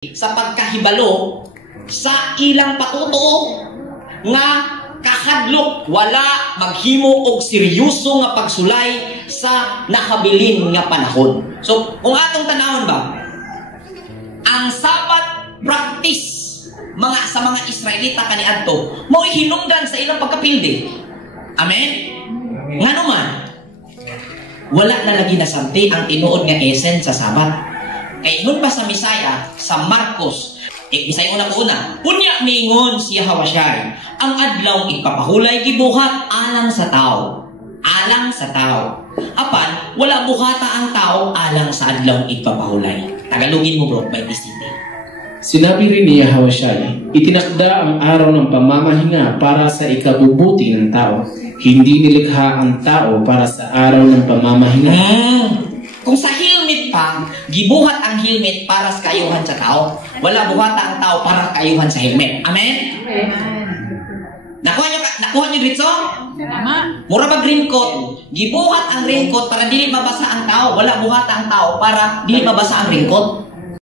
sa pagkahibalo sa ilang patuto nga kahadlok wala maghimo og seryoso nga pagsulay sa nakabilin nga panahon. So kung atong tanawon ba ang Sabat practice sa mga Israelita kaniadto mao hinungdan sa ilang pagkapildi. Amen. Ngano man wala na lagi nasanti ang tinuod nga essence sa Sabat. Kay ingon pa sa Misaya, sa Marcos, Misaya una, unya mingon siya Hawasyay, ang adlaw ipapahulay gibuhat alang sa tao. Alang sa tao. Apan, wala buhata ang tao alang sa adlaw ipapahulay. Tagalogin mo bro, by City. Sinabi rin ni Hawasyay, itinakda ang araw ng pamamahinga para sa ikabubuti ng tao. Hindi nilikha ang tao para sa araw ng pamamahinga. Kung sa helmet pa, gibuhat ang helmet para sa kayuhan sa tao. Wala buhata ang tao para sa kayuhan sa helmet. Amen? Amen. Nakuha nyo dito? Tama. Mura ba raincoat? Gibuhat ang raincoat para dili mabasa ang tao. Wala buhata ang tao para dili mabasa ang raincoat.